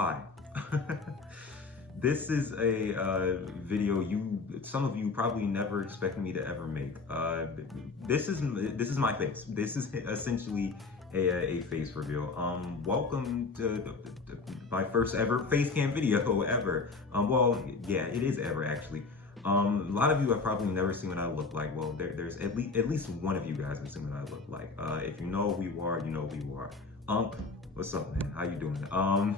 Hi. This is a video some of you probably never expected me to ever make. This is my face. This is essentially a face reveal. Welcome to my first ever face cam video ever. Well, yeah, it is ever actually. A lot of you have probably never seen what I look like. Well, there's at least one of you guys have seen what I look like. If you know who you are, you know who you are. What's up, man? How you doing?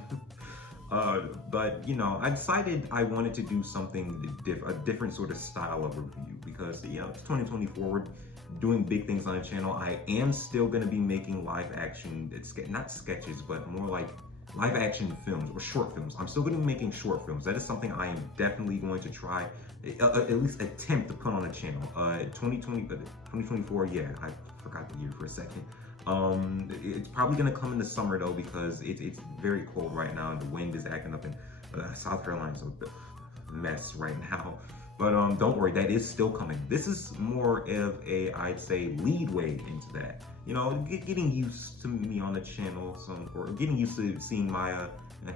But you know, I decided I wanted to do something a different sort of style of review because you know it's 2024. We're doing big things on the channel. I am still going to be making live action, not sketches, but more like live action films or short films. I'm still going to be making short films. That is something I am definitely going to try, at least attempt to put on the channel. 2024, yeah, I forgot the year for a second. It's probably gonna come in the summer though because it's very cold right now and the wind is acting up in South Carolina's a mess right now. But don't worry, that is still coming. This is more of I'd say leadway into that. You know, getting used to me on the channel or getting used to seeing my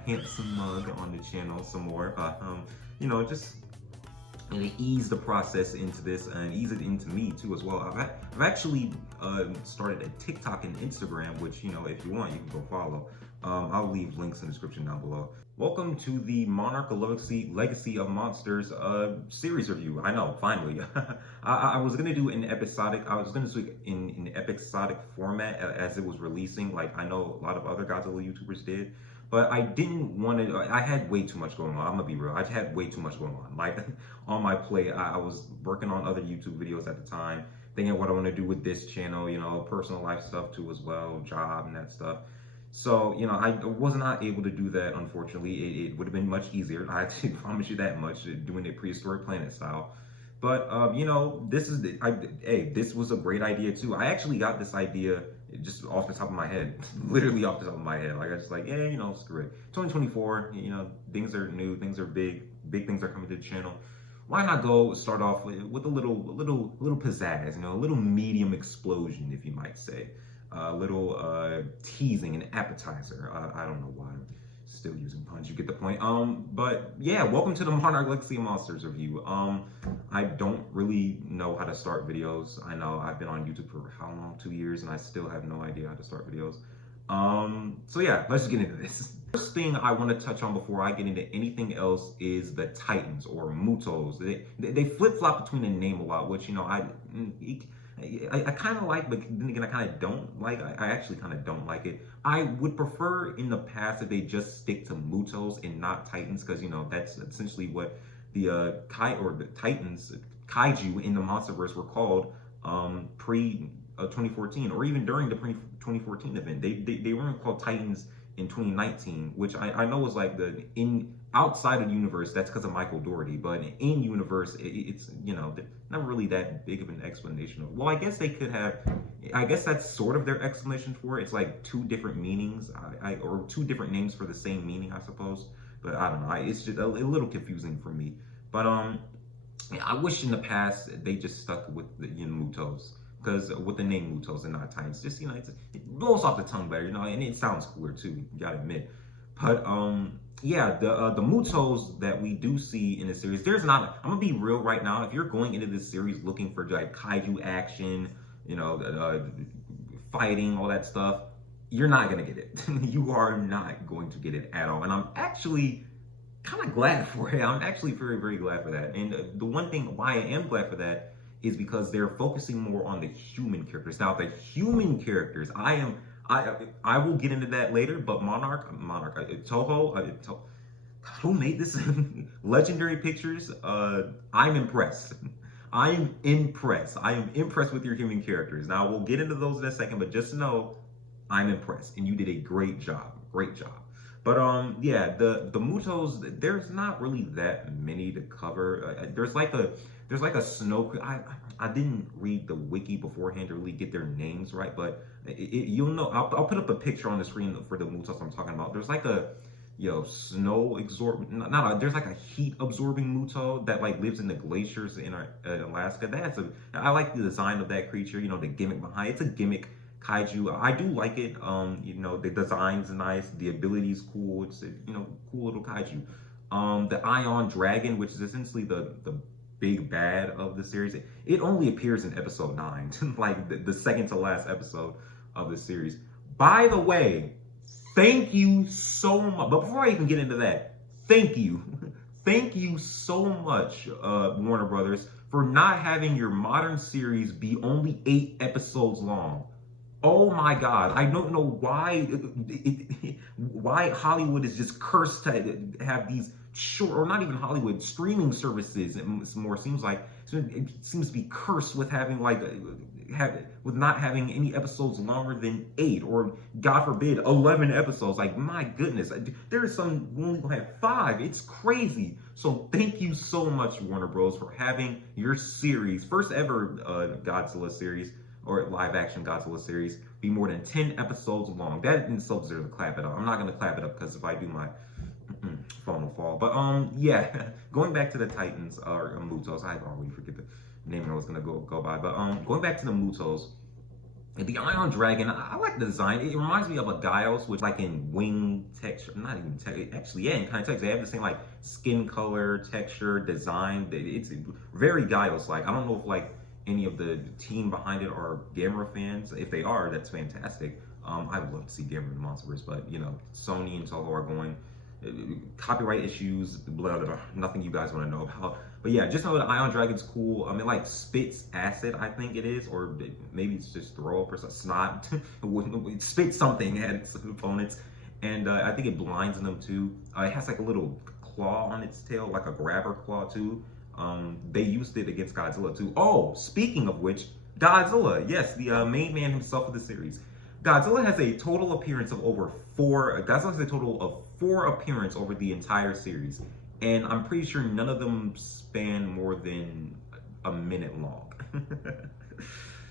handsome mug on the channel some more. You know, just and ease the process into this and ease it into me too as well. I've actually started a TikTok and Instagram, which, you know, if you want, you can go follow. I'll leave links in the description down below. Welcome to the Monarch Legacy of Monsters series review. I know, finally. I was gonna do an episodic. I was gonna do in episodic format as it was releasing. Like I know a lot of other Godzilla YouTubers did. But I didn't want to, I had way too much going on. I'm gonna be real. I had way too much going on. Like on my plate, I was working on other YouTube videos at the time, thinking what I want to do with this channel, you know, personal life stuff too as well, job and that stuff. So, you know, I was not able to do that, unfortunately. It would have been much easier. I can promise you that much, doing it prehistoric planet style. But, you know, this was a great idea too. I actually got this idea just off the top of my head, literally off the top of my head. Like I just like, yeah, you know, screw it. 2024, you know, things are new, things are big things are coming to the channel. Why not go start off with a little pizzazz, you know, a little medium explosion, if you might say, a little teasing, an appetizer. I don't know why I'm still using puns. You get the point. But yeah, welcome to the Monarch Legacy of Monsters review. I don't really know how to start videos. I know I've been on YouTube for how long? 2 years, and I still have no idea how to start videos. So yeah, let's just get into this. First thing I want to touch on before I get into anything else is the Titans or Mutos. They flip-flop between the name a lot, which, you know, I kind of like, but then again, I kind of don't like. I actually kind of don't like it. I would prefer in the past if they just stick to Mutos and not Titans, because, you know, that's essentially what the Titans, kaiju in the MonsterVerse were called pre 2014, or even during the pre 2014 event. They weren't called Titans in 2019, which I know was like outside of the universe, that's because of Michael Dougherty, but in universe, it's, you know, not really that big of an explanation of, well, I guess they could have, I guess that's sort of their explanation for it. It's like two different meanings, or two different names for the same meaning, I suppose. But I don't know, it's just a little confusing for me. But I wish in the past they just stuck with the, you know, Mutos. Because with the name Mutos and not Titans, just, you know, it rolls off the tongue better, you know, and it sounds cooler too, you gotta admit. But yeah, the Mutos that we do see in the series, there's not, I'm gonna be real right now, if you're going into this series looking for like kaiju action, you know, fighting, all that stuff, you're not gonna get it. You are not going to get it at all. And I'm actually kind of glad for it. I'm actually very, very glad for that. And the one thing why I am glad for that is because they're focusing more on the human characters. Now, the human characters, I will get into that later, but Toho, who made this? Legendary Pictures, I'm impressed. I am impressed. I am impressed with your human characters. Now, we'll get into those in a second, but just know I'm impressed, and you did a great job. Great job. But yeah, the Mutos, there's not really that many to cover. There's like a snow. I didn't read the wiki beforehand to really get their names right, but you'll know. I'll put up a picture on the screen for the Mutos I'm talking about. There's like a, you know, snow absorbing, there's like a heat absorbing Muto that like lives in the glaciers in Alaska. I like the design of that creature. You know, the gimmick behind it's a gimmick kaiju. I do like it. You know, the design's nice, the ability's cool. It's a, you know, cool little kaiju. The Ion Dragon, which is essentially the big bad of the series, it only appears in episode 9, like the second to last episode of the series. By the way, thank you so much. But before I even get into that, thank you. Thank you so much, Warner Brothers, for not having your modern series be only 8 episodes long. Oh my God! I don't know why Hollywood is just cursed to have these short, or not even Hollywood, streaming services. It more seems like it seems to be cursed with having like with not having any episodes longer than 8, or God forbid 11 episodes. Like, my goodness, there's some we only gonna have 5. It's crazy. So thank you so much, Warner Bros, for having your series, first ever Godzilla series, or live action Godzilla series, be more than 10 episodes long. That in itself deserves to clap it up. I'm not gonna clap it up because if I do, my phone will fall. But yeah, going back to the Titans, or Mutos, I already forget the name I was gonna go by. But going back to the Mutos, the Ion Dragon, I like the design. It reminds me of a Gaios, which like in wing texture, not even texture, actually, yeah, in kind of texture. They have the same like skin color, texture, design. It's very Gaios-like. I don't know if like any of the team behind it are Gamera fans. If they are, that's fantastic. I would love to see Gamera in the Monsterverse, but you know, Sony and Toho are going copyright issues, blah, blah, blah, nothing you guys want to know about. But yeah, just know that Ion Dragon's cool. It like spits acid, I think it is, or maybe it's just throw up or some snot. It spits something at its opponents, and I think it blinds them too. It has like a little claw on its tail, like a grabber claw too. They used it against Godzilla too. Oh, speaking of which, Godzilla, yes, the main man himself of the series. Godzilla has a total appearance of over 4. Godzilla has a total of 4 appearances over the entire series, and I'm pretty sure none of them span more than a minute long.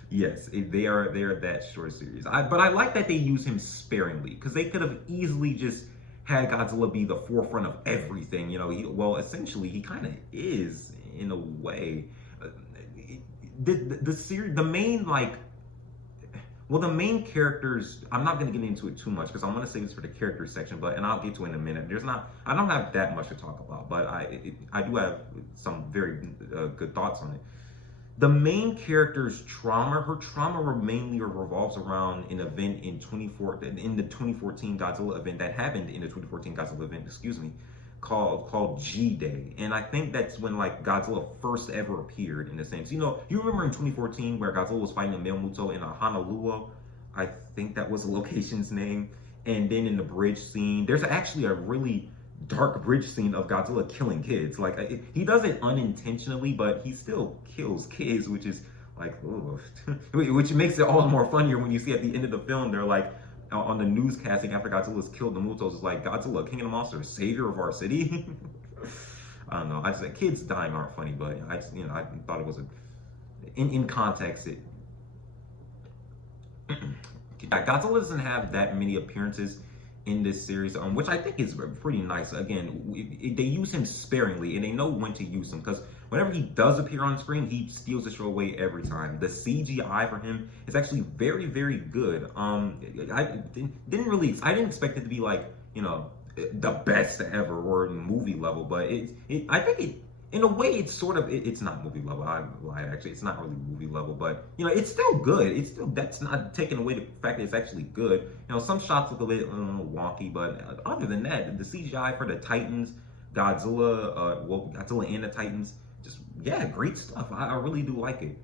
Yes, they are that short series. But I like that they use him sparingly, because they could have easily just had Godzilla be the forefront of everything. You know, well, essentially he kind of is in a way. The series, the main like. Well, the main characters, I'm not going to get into it too much because I'm going to save this for the character section, and I'll get to it in a minute. I don't have that much to talk about, but I do have some very good thoughts on it. The main character's trauma, her trauma mainly revolves around an event in the 2014 Godzilla event that happened in the 2014 Godzilla event, excuse me, called G-Day. And I think that's when like Godzilla first ever appeared in a sense. You know, you remember in 2014 where Godzilla was fighting a male Muto in Honolulu? I think that was the location's name. And then in the bridge scene, there's actually a really dark bridge scene of Godzilla killing kids. Like, he does it unintentionally, but he still kills kids, which is like, ugh. Which makes it all the more funnier when you see at the end of the film, they're like, on the newscasting after Godzilla's killed the Mutos, is like, Godzilla, king of the monsters, savior of our city. I don't know. I just like, kids dying aren't funny, but I just, I thought it was in context. Godzilla doesn't have that many appearances in this series, which I think is pretty nice. Again, they use him sparingly, and they know when to use him, because whenever he does appear on screen, he steals the show away every time. The CGI for him is actually very, very good. I didn't expect it to be like, the best ever or movie level, but I think it, in a way, it's sort of, it's not movie level. I lied, actually. It's not really movie level, but, it's still good. It's still, that's not taking away the fact that it's actually good. Some shots look a little wonky, but other than that, the CGI for the Titans, Godzilla, Godzilla and the Titans, just, yeah, great stuff. I really do like it.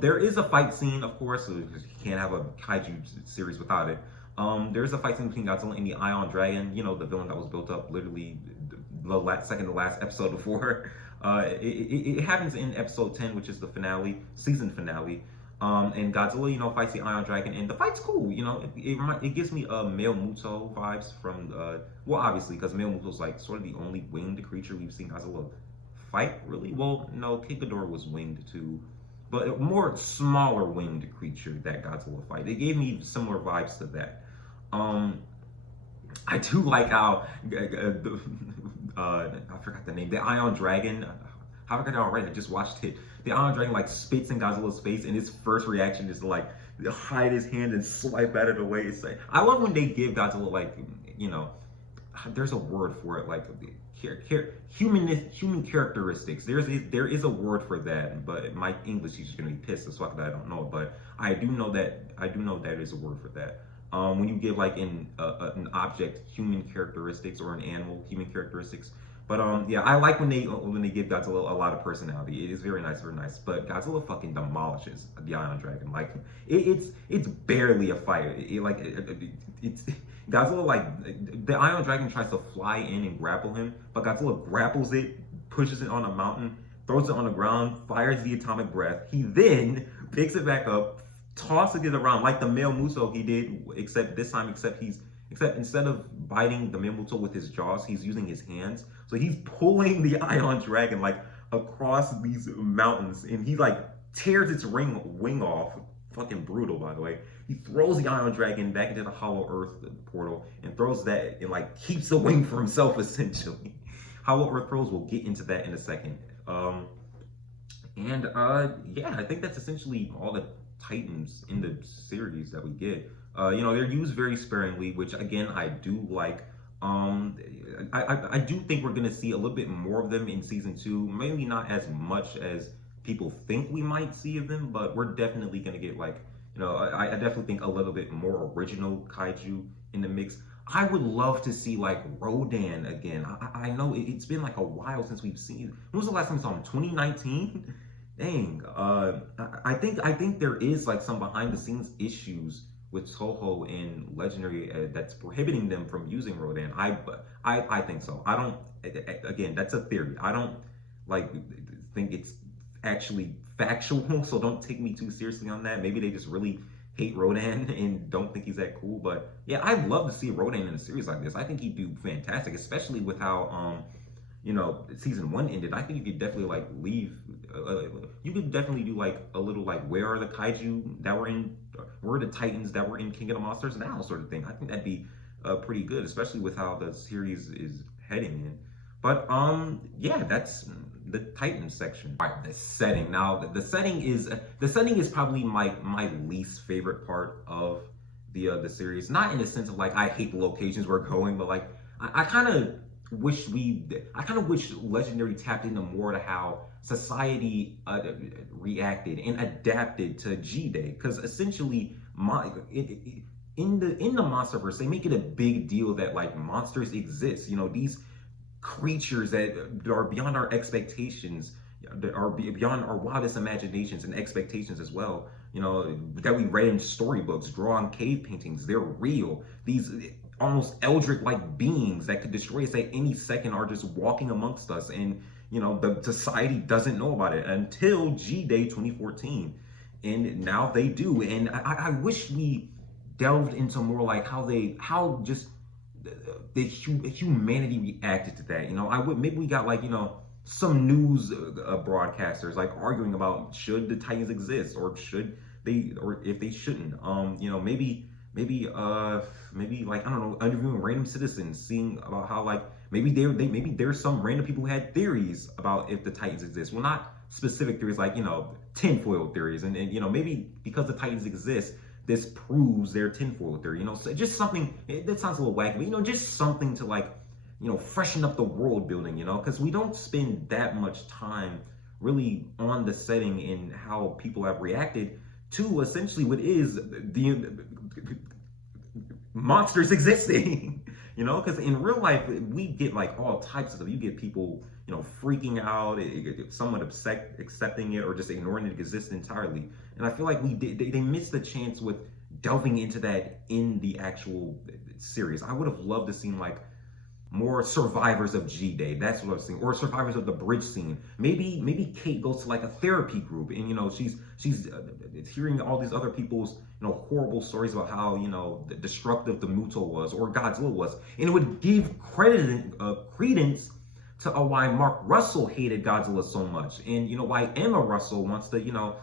There is a fight scene, of course, so you can't have a kaiju series without it. There's a fight scene between Godzilla and the Ion Dragon, the villain that was built up literally the second to last episode before. It happens in episode 10, which is the finale, season finale. And Godzilla, fights the Ion Dragon, and the fight's cool. It gives me male Muto vibes from, well, obviously, because male Muto's like sort of the only winged creature we've seen Godzilla fight, really. Well, no, King Ghidorah was winged too, but a more smaller winged creature that Godzilla fight. It gave me similar vibes to that. I do like how I forgot the name. The Ion Dragon. How forgot it already? I just watched it. the Iron Dragon like spits in Godzilla's face, and his first reaction is to like hide his hand and swipe at it away. It's like, I love when they give Godzilla like, you know, there's a word for it, like human characteristics. There is a word for that, but my English teacher's gonna be pissed as fuck that I don't know it. But I do know that is a word for that. When you give like an object human characteristics, or an animal human characteristics. But yeah, I like when they give Godzilla a lot of personality. It is very nice, very nice. But Godzilla fucking demolishes the Iron Dragon. Like it's barely a fight. It's Godzilla, like the Iron Dragon tries to fly in and grapple him, but Godzilla grapples it, pushes it on a mountain, throws it on the ground, fires the atomic breath. He then picks it back up, tosses it around like the male Muso he did, except instead of biting the male Muso with his jaws, he's using his hands. So he's pulling the Iron Dragon like across these mountains, and he like tears its wing off. Fucking brutal, by the way. He throws the Iron Dragon back into the Hollow Earth portal and throws that, and like keeps the wing for himself essentially. Hollow Earth throws, we'll get into that in a second. Yeah, I think that's essentially all the Titans in the series that we get. You know, they're used very sparingly, which again I do like. I do think we're gonna see a little bit more of them in season 2. Maybe not as much as people think we might see of them, but we're definitely gonna get like, you know, I definitely think a little bit more original kaiju in the mix. I would love to see like Rodan again. I know it's been like a while since we've seen. When was the last time we saw him? 2019? Dang. I think there is like some behind the scenes issues with Toho and Legendary that's prohibiting them from using Rodan. I think so. I don't. Again, that's a theory. I don't like think it's actually factual, so don't take me too seriously on that. Maybe they just really hate Rodan and don't think he's that cool. But yeah, I'd love to see Rodan in a series like this. I think he'd do fantastic, especially with how you know, season 1 ended. I think you could definitely like leave. You could definitely do like a little like, where are the kaiju that were in? Where are the Titans that were in King of the Monsters now, sort of thing. I think that'd be pretty good, especially with how the series is heading in. But yeah, that's the Titan section. All right, the setting. Now the setting is probably my least favorite part of the series. Not in the sense of like I hate the locations we're going, but like I kind of wish Legendary tapped into more to how society reacted and adapted to G-Day, because essentially in the Monsterverse they make it a big deal that like monsters exist. You know, these creatures that are beyond our expectations, that are beyond our wildest imaginations and expectations as well. You know, that we read in storybooks, draw on cave paintings. They're real. These almost eldritch-like beings that could destroy us at any second are just walking amongst us, and you know, the society doesn't know about it until G-Day 2014, and now they do. And I wish we delved into more like how just the humanity reacted to that. You know, maybe we got like, you know, some news broadcasters like arguing about should the Titans exist, or should they, or if they shouldn't. You know, maybe like, I don't know, interviewing random citizens, seeing about how like maybe there's some random people who had theories about if the Titans exist. Well, not specific theories like, you know, tinfoil theories, and you know, maybe because the Titans exist, this proves their tinfoil theory. You know, so just something that sounds a little wacky, but you know, just something to like, you know, freshen up the world building. You know, because we don't spend that much time really on the setting and how people have reacted to essentially what is the monsters existing. You know, because in real life we get like all types of stuff. You get people, you know, freaking out, someone accepting it, or just ignoring it exists entirely. And I feel like they missed the chance with delving into that in the actual series. I would have loved to see like more survivors of G-Day. That's what I've seen, or survivors of the bridge scene. Maybe Kate goes to like a therapy group, and you know, she's hearing all these other people's, you know, horrible stories about how, you know, destructive the Muto was, or Godzilla was, and it would give credence to why Mark Russell hated Godzilla so much, and you know, why Emma Russell wants to, you know,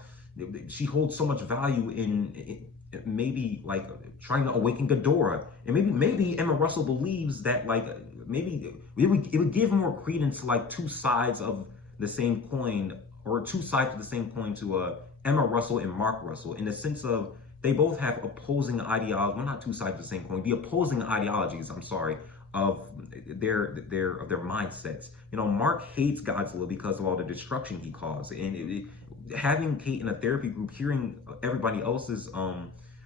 she holds so much value in maybe like trying to awaken Ghidorah, and maybe Emma Russell believes that like maybe it would give more credence to like two sides of the same coin, or two sides of the same coin to Emma Russell and Mark Russell, in the sense of they both have opposing ideologies. Well, not two sides of the same coin. The opposing ideologies. I'm sorry, of their mindsets. You know, Mark hates Godzilla because of all the destruction he caused, and having Kate in a therapy group, hearing everybody else's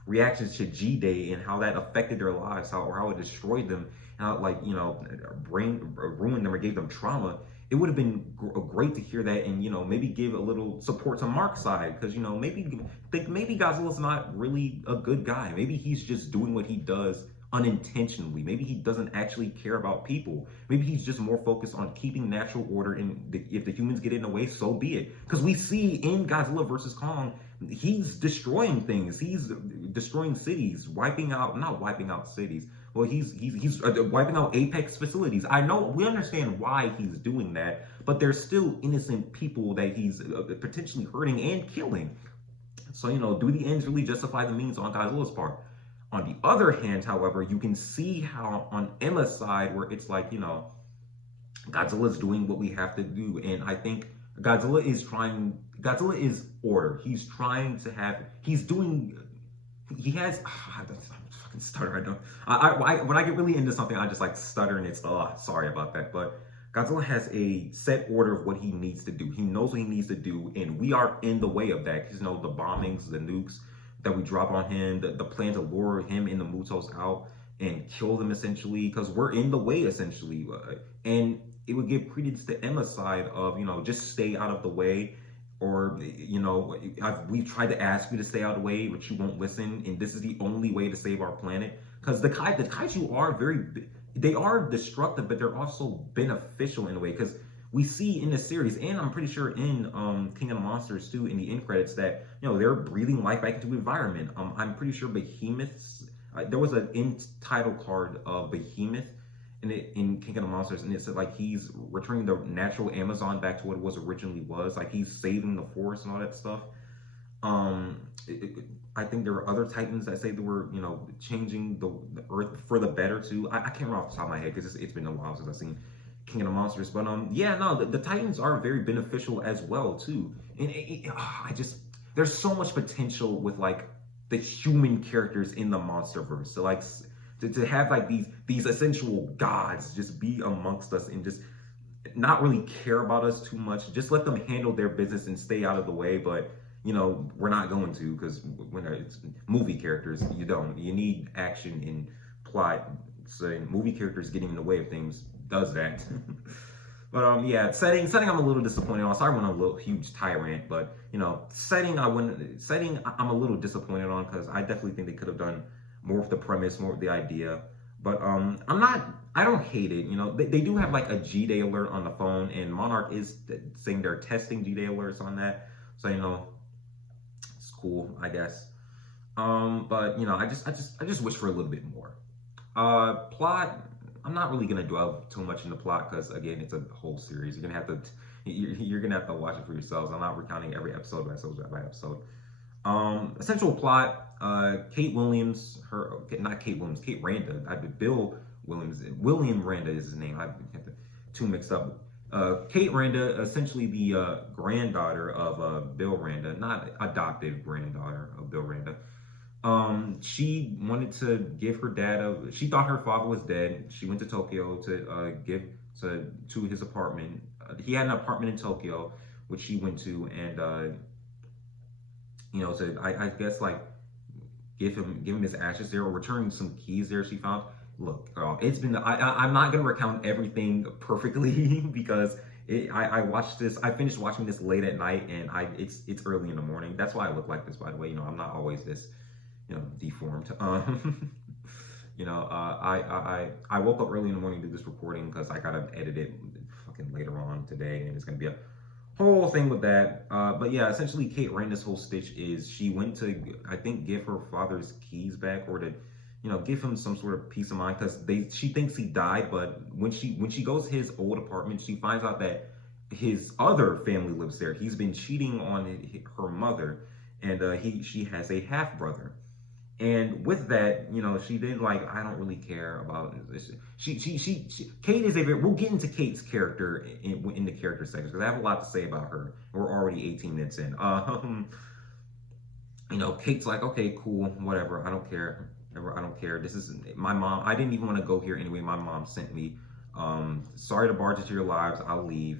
reactions to G-Day and how that affected their lives, how it destroyed them, how it, like, you know, ruined them or gave them trauma. It would have been great to hear that, and, you know, maybe give a little support to Mark's side, because, you know, maybe Godzilla's not really a good guy. Maybe he's just doing what he does unintentionally. Maybe he doesn't actually care about people. Maybe he's just more focused on keeping natural order, and if the humans get in the way, so be it. Because we see in Godzilla versus Kong, he's destroying things. He's destroying cities, not wiping out cities. Well, he's wiping out Apex facilities. I know, we understand why he's doing that, but there's still innocent people that he's potentially hurting and killing. So, you know, do the ends really justify the means on Godzilla's part? On the other hand, however, you can see how on Emma's side, where it's like, you know, Godzilla's doing what we have to do. And I think Godzilla is order. He's trying to have, he has, I'm fucking stutter. When I get really into something, I just like stutter, and it's, sorry about that. But Godzilla has a set order of what he needs to do. He knows what he needs to do, and we are in the way of that. Because, you know, the bombings, the nukes that we drop on him, the plan to lure him and the Mutos out and kill them, essentially, because we're in the way, essentially. And it would give credence to Emma's side of, you know, just stay out of the way. Or, you know, we've tried to ask you to stay out of the way, but you won't listen, and this is the only way to save our planet. Because the kaiju are they are destructive, but they're also beneficial in a way. Because we see in the series, and I'm pretty sure in King of the Monsters too, in the end credits, that, you know, they're breathing life back into the environment. I'm pretty sure Behemoths, there was an end title card of Behemoth in King of the Monsters, and it said like he's returning the natural Amazon back to what it was originally was. Like, he's saving the forest and all that stuff. I think there were other Titans that say they were, you know, changing the Earth for the better too. I can't remember off the top of my head, because it's been a while since I've seen King of the Monsters. But yeah, no, the Titans are very beneficial as well too. And there's so much potential with like the human characters in the MonsterVerse. So like to have like these essential gods just be amongst us and just not really care about us too much. Just let them handle their business and stay out of the way. But, you know, we're not going to, because when it's movie characters, you need action and plot. So movie characters getting in the way of things does that. But yeah, setting I'm a little disappointed on. Sorry, I went on a little huge tyrant, but, you know, setting I'm a little disappointed on, because I definitely think they could have done more with the premise, more with the idea. But I don't hate it. You know, they do have like a G-Day alert on the phone, and Monarch is saying they're testing G-Day alerts on that. So, you know, it's cool, I guess. But, you know, I just wish for a little bit more. Plot, I'm not really gonna dwell too much in the plot, because again, it's a whole series. You're gonna have to watch it for yourselves. I'm not recounting every episode by episode. Essential plot: Kate Randa. William Randa is his name. I have the two mixed up. Kate Randa, essentially the granddaughter of Bill Randa, not adopted granddaughter of Bill Randa. She wanted to give her dad she thought her father was dead. She went to Tokyo to give to his apartment. He had an apartment in Tokyo, which she went to, and you know, to I guess like give him his ashes there, or return some keys there she found. Look, it's been I'm not gonna recount everything perfectly because I finished watching this late at night, and it's early in the morning. That's why I look like this, by the way. You know, I'm not always this, you know, deformed. You know, I woke up early in the morning to do this recording because I gotta edit it fucking later on today, and it's gonna be a whole thing with that. But yeah, essentially Kate Randa's whole stitch is she went to, I think, give her father's keys back, or to, you know, give him some sort of peace of mind, because she thinks he died. But when she goes to his old apartment, she finds out that his other family lives there. He's been cheating on her mother, and she has a half brother. And with that, she did like, I don't really care about this. Kate is a very, we'll get into Kate's character in the character section because I have a lot to say about her. We're already 18 minutes in. Kate's like, okay, cool, whatever. I don't care. I don't care. This is my mom. I didn't even want to go here anyway. My mom sent me. Sorry to barge into your lives. I'll leave.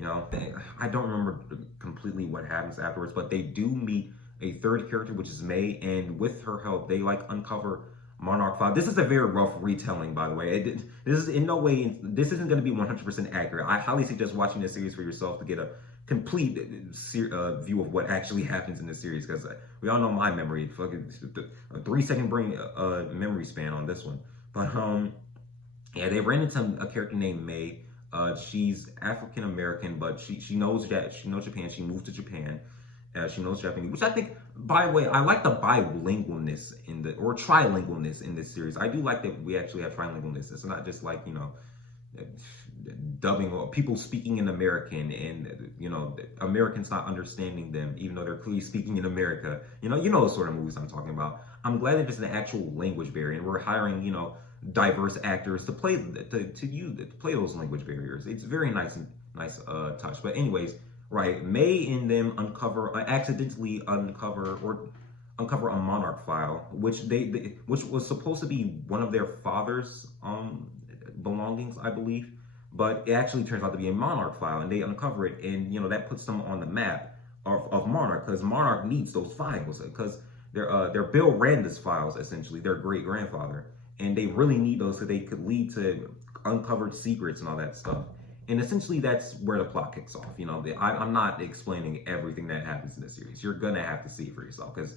I don't remember completely what happens afterwards, but they do meet a third character, which is May, and with her help, they like uncover Monarch 5. This is a very rough retelling, by the way. This is in no way, this isn't going to be 100% accurate. I highly suggest watching this series for yourself to get a complete view of what actually happens in the series, because we all know my memory, fucking a 3-second brain memory span on this one. But yeah, they ran into a character named May. She's African American, but she knows Japan. She moved to Japan. She knows Japanese, which I think, by the way, I like the bilingualness or trilingualness in this series. I do like that we actually have trilingualness. It's not just like, dubbing or people speaking in American and, Americans not understanding them, even though they're clearly speaking in America. You know the sort of movies I'm talking about. I'm glad that there's an actual language barrier and we're hiring, diverse actors to play play those language barriers. It's very nice touch. But anyways, right, May and them accidentally uncover a Monarch file, which which was supposed to be one of their father's belongings, I believe, but it actually turns out to be a Monarch file, and they uncover it, and that puts them on the map of Monarch, because Monarch needs those files, because they're Bill Randa's files, essentially, their great grandfather, and they really need those so they could lead to uncovered secrets and all that stuff. And essentially, that's where the plot kicks off. I'm not explaining everything that happens in the series. You're gonna have to see it for yourself, because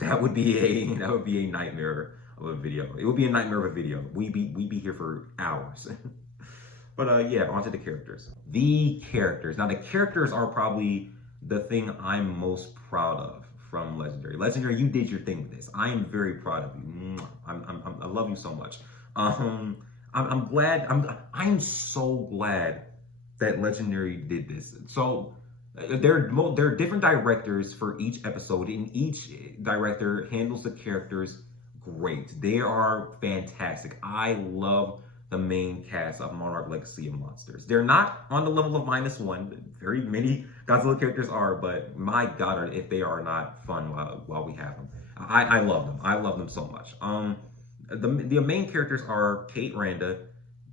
that would be a nightmare of a video. It would be a nightmare of a video. We'd be here for hours. But yeah, onto the characters. The characters. Now, the characters are probably the thing I'm most proud of from Legendary. Legendary, you did your thing with this. I am very proud of you. I love you so much. I'm glad. I'm so glad that Legendary did this. So there are different directors for each episode, and each director handles the characters great. They are fantastic. I love the main cast of Monarch Legacy of Monsters. They're not on the level of -1. Very many Godzilla characters are, but my God, if they are not fun while we have them. I love them. I love them so much. The main characters are Kate Randa,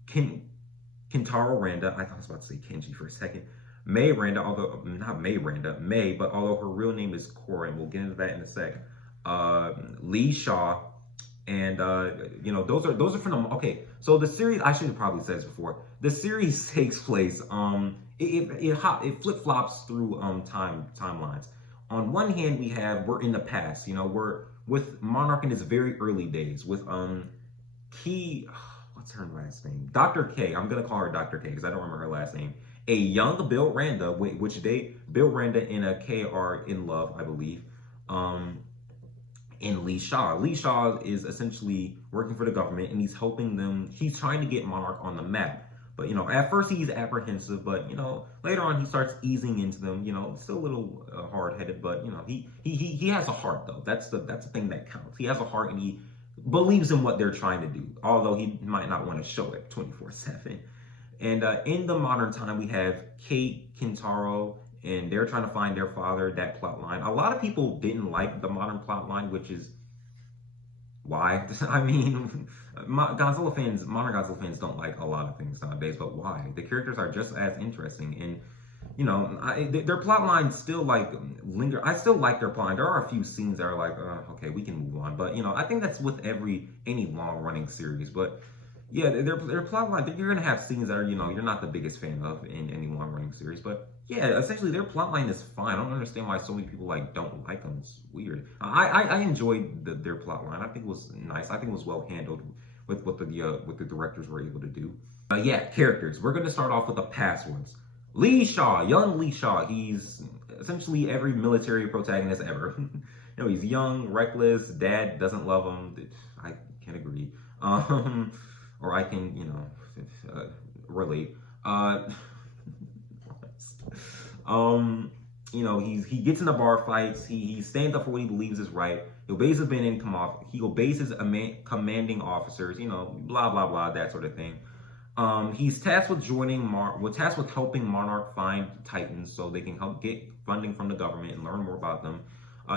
Kintaro Randa. I thought I was about to say Kenji for a second. May Randa, although not May Randa, May, but although her real name is Cora, and we'll get into that in a sec. Lee Shaw, and those are from the, okay. So the series, I should have probably said this before. The series takes place, it flip flops through timelines. On one hand, we're in the past. We're with Monarch in its very early days with what's her last name? Dr. K. I'm gonna call her Dr. K because I don't remember her last name. A young Bill Randa, Bill Randa and K are in love, I believe. And Lee Shaw. Lee Shaw is essentially working for the government, and he's helping them. He's trying to get Monarch on the map. But at first he's apprehensive, but later on he starts easing into them. Still a little hard-headed, but he has a heart though. That's the thing that counts. He has a heart, and he believes in what they're trying to do, although he might not want to show it 24/7. And in the modern time, we have Kate, Kintaro, and they're trying to find their father. That plot line. A lot of people didn't like the modern plot line, which is why. I mean, modern Godzilla fans don't like a lot of things nowadays, but why? The characters are just as interesting, and their plot lines still like linger. I still like their plot line. There are a few scenes that are like, okay, we can move on, but I think that's with any long running series, but. Yeah, their plot line, you're gonna have scenes that are, you're not the biggest fan of in any long running series, but yeah, essentially their plot line is fine. I don't understand why so many people don't like them. It's weird. I enjoyed their plot line. I think it was nice. I think it was well handled with what the directors were able to do. Yeah, characters. We're gonna start off with the past ones. Lee Shaw, young Lee Shaw. He's essentially every military protagonist ever. He's young, reckless. Dad doesn't love him. I can agree. Or I can, relate. he gets into bar fights. He stands up for what he believes is right. He obeys his men in command. He obeys his commanding officers. Blah blah blah, that sort of thing. He's tasked with tasked with helping Monarch find Titans so they can help get funding from the government and learn more about them.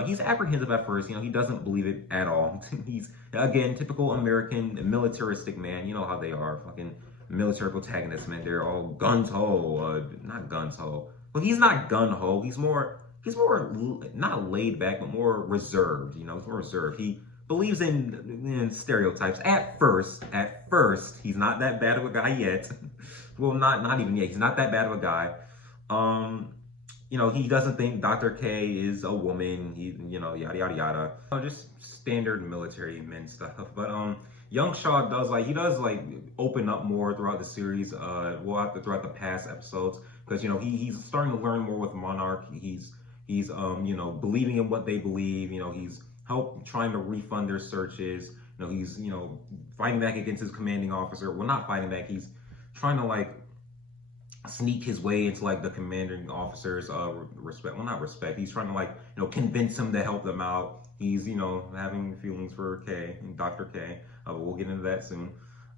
He's apprehensive at first. He doesn't believe it at all. He's, again, typical American militaristic man. You know how they are, fucking military protagonists, man. They're all guns ho, not guns ho. Well, he's not gun ho. He's more not laid back, but more reserved. He's more reserved. He believes in stereotypes at first. At first, he's not that bad of a guy yet. Well, not even yet. He's not that bad of a guy. He doesn't think Dr. K is a woman. Yada yada yada. Just standard military men stuff. But Young Shaw does open up more throughout the series. Throughout the past episodes, because he's starting to learn more with Monarch. He's believing in what they believe. He's trying to refund their searches. He's fighting back against his commanding officer. Well, not fighting back. He's trying to sneak his way into the commanding officer's respect. Well, not respect. He's trying to convince him to help them out. He's having feelings for Dr. K. We'll get into that soon.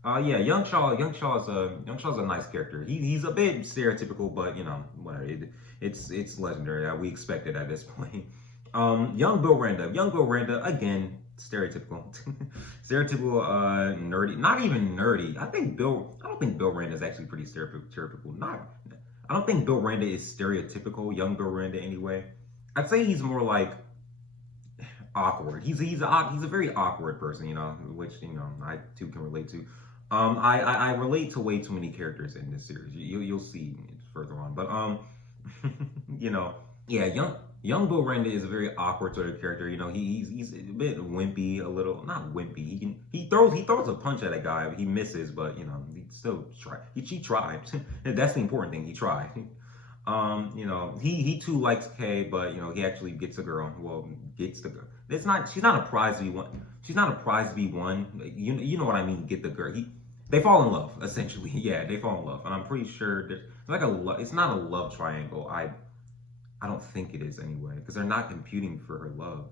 Yeah, Young Shaw's a nice character. He's a bit stereotypical, but whatever. It's legendary. We expect it at this point. Young Bill Randa, again, stereotypical. Stereotypical, nerdy. Not even nerdy. I don't think Bill Randa is actually pretty stereotypical. I don't think Bill Randa is stereotypical, young Bill Randa anyway. I'd say he's more awkward. He's a very awkward person, which, I too can relate to. I relate to way too many characters in this series. You'll see further on. But, yeah, young Bill Randa is a very awkward sort of character. He's a bit wimpy, a little, not wimpy. He throws a punch at a guy, but he misses. But he still tried. He tried. That's the important thing. He tried. He too likes Kay, but he actually gets a girl. Well, gets the girl. She's not a prize to be won. She's not a prize to be won. You know what I mean? Get the girl. They fall in love, essentially. Yeah, they fall in love, and I'm pretty sure it's not a love triangle. I don't think it is anyway, because they're not computing for her love.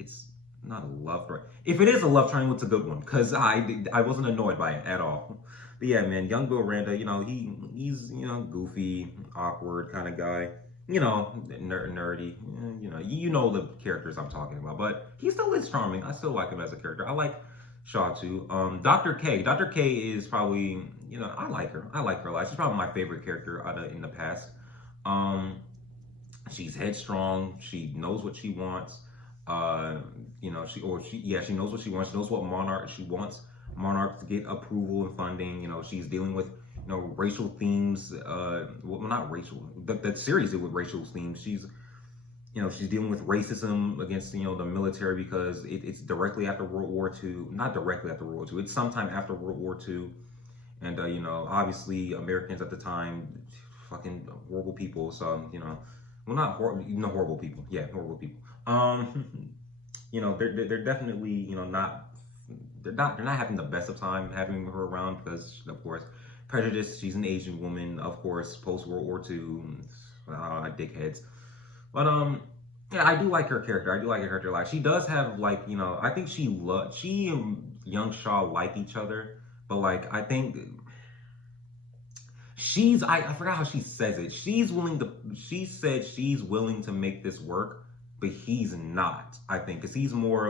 It's not a love triangle. If it is a love triangle, it's a good one, because I wasn't annoyed by it at all. But yeah, man, young Bill Randa, he's goofy, awkward kind of guy. Nerdy. You know the characters I'm talking about, but he still is charming. I still like him as a character. I like Shaw too. Dr. K. Dr. K is probably, I like her. I like her a lot. She's probably my favorite character in the past. She's headstrong. She knows what she wants. She knows what she wants. She knows what Monarch she wants. Monarch to get approval and funding. She's dealing with racial themes. Well, not racial. The series deal with racial themes. She's dealing with racism against the military, because it's directly after World War II. Not directly after World War II. It's sometime after World War II, and obviously Americans at the time, fucking horrible people. So well, not horrible, horrible people. Yeah, horrible people. They're definitely not. They're not having the best of time having her around, because of course prejudice. She's an Asian woman, of course, post World War II. Dickheads. But yeah, I do like her character. I do like her character a lot. She does have I think she and Young Shaw like each other, but I think I forgot how she says it. She said she's willing to make this work, but he's not. I think because he's more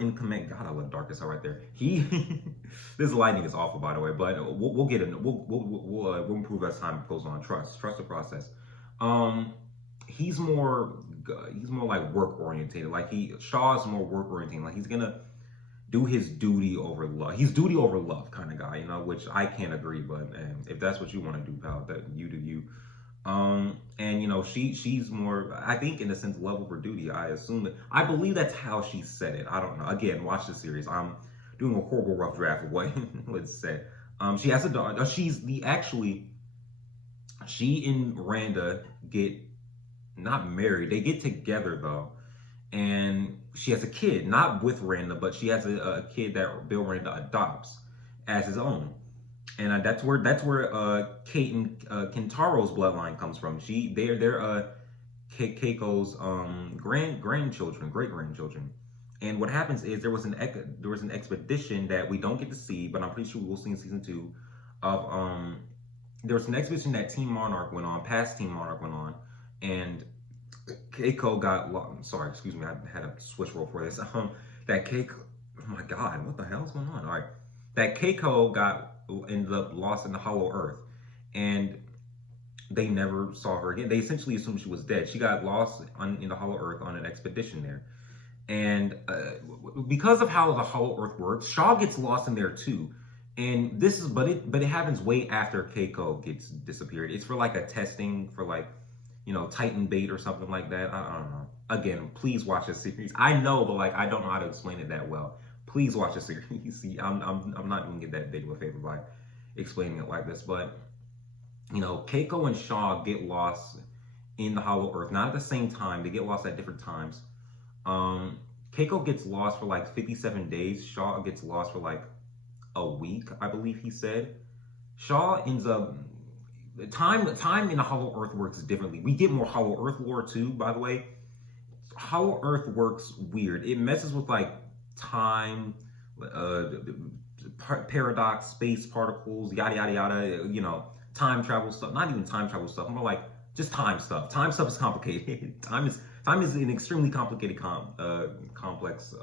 in command. God, I love darkness out right there. This lighting is awful, by the way, but we'll get into we'll improve as time goes on. Trust the process. He's more work oriented. Shaw's more work oriented. He's gonna do his duty over love. He's duty over love kind of guy, which I can't agree, but if that's what you want to do, pal, that you do you. And she's more, I think, in a sense, love over duty. I believe that's how she said it. I don't know. Again, watch the series. I'm doing a horrible rough draft of what it's said. She has a daughter. She and Randa get not married. They get together though, and she has a kid, not with Randa, but she has a kid that Bill Randa adopts as his own. And that's where Kate and Kintaro's bloodline comes from. They're Keiko's grandchildren, great grandchildren. And what happens is there was an expedition that we don't get to see, but I'm pretty sure we'll see in season two. Of There was an expedition that Team Monarch went on, past Team Monarch went on, and Keiko got sorry, excuse me, I had a switch roll for this. That Keiko, oh my God, what the hell is going on? All right, that Keiko ended up lost in the Hollow Earth, and they never saw her again. They essentially assumed she was dead. She got lost in the Hollow Earth on an expedition there, and because of how the Hollow Earth works, Shaw gets lost in there too. And this is, but it happens way after Keiko gets disappeared. It's for like a testing for like, Titan bait or something like that. I don't know. Again, please watch this series. I know, but like I don't know how to explain it that well. Please watch the series. See, I'm not gonna get that big of a favor by explaining it like this, but Keiko and Shaw get lost in the Hollow Earth, not at the same time. They get lost at different times. Um, Keiko gets lost for like 57 days. Shaw gets lost for like a week, I believe he said. Shaw ends up time in the Hollow Earth works differently. We get more Hollow Earth lore too, by the way. Hollow Earth works weird. It messes with like time, uh, paradox, space particles, yada yada yada. Time travel stuff. Not even time travel stuff. More like just time stuff. Time stuff is complicated. Time is an extremely complicated complex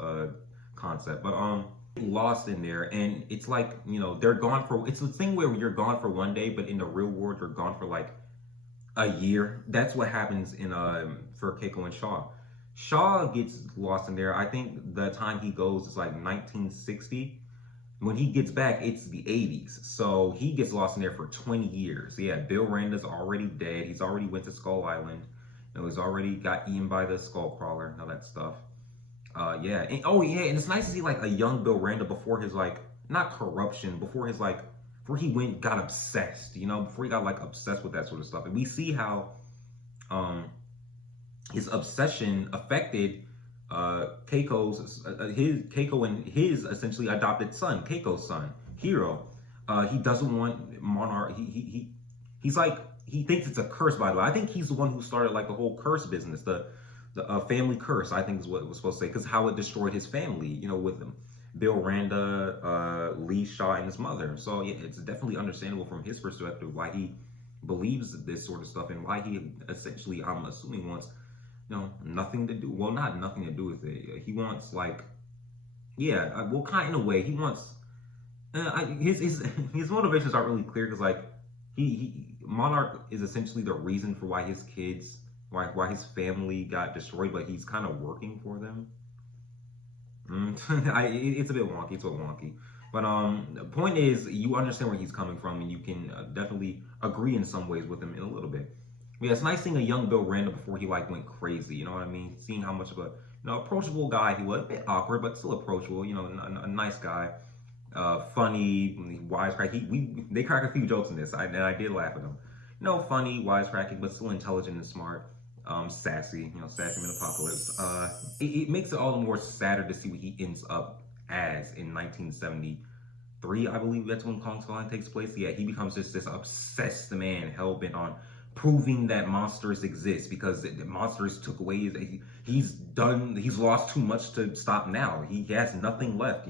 concept. But lost in there, and it's like they're gone for. It's the thing where you're gone for one day, but in the real world you're gone for like a year. That's what happens in for Keiko and Shaw. Shaw gets lost in there. I think the time he goes is like 1960. When he gets back, it's the 80s. So he gets lost in there for 20 years. Yeah, Bill Randa's already dead. He's already went to Skull Island. He's already got eaten by the skull crawler and all that stuff. Yeah. And, oh yeah, and it's nice to see like a young Bill Randa before his like not corruption, before his like before he got obsessed, before he got like obsessed with that sort of stuff. And we see how um his obsession affected Keiko and his essentially adopted son, Keiko's son, Hiro. He doesn't want Monarch. He's like he thinks it's a curse. By the way, I think he's the one who started like the whole curse business, the family curse. I think is what it was supposed to say, because how it destroyed his family. With him, Bill Randa, Lee Shaw, and his mother. So yeah, it's definitely understandable from his perspective why he believes this sort of stuff and why he essentially, I'm assuming, wants nothing to do. Well, not nothing to do with it. He wants like, yeah, well, kind of in a way, he wants. His motivations aren't really clear because like he Monarch is essentially the reason for why his kids, why his family got destroyed, but he's kind of working for them. It's a bit wonky. It's a bit wonky. But the point is, you understand where he's coming from, and you can definitely agree in some ways with him in a little bit. Yeah, it's nice seeing a young Bill Randa before he like went crazy. You know what I mean? Seeing how much of a approachable guy he was, a bit awkward but still approachable. A nice guy, funny, wisecrack. They crack a few jokes in this, and I did laugh at them. Funny, wisecracking, but still intelligent and smart. Sassy, sassy in Apocalypse. It makes it all the more sadder to see what he ends up as in 1973. I believe that's when Kong Skull Island takes place. Yeah, he becomes just this obsessed man, hell bent on proving that monsters exist because the monsters took away he's lost too much to stop now. He has nothing left.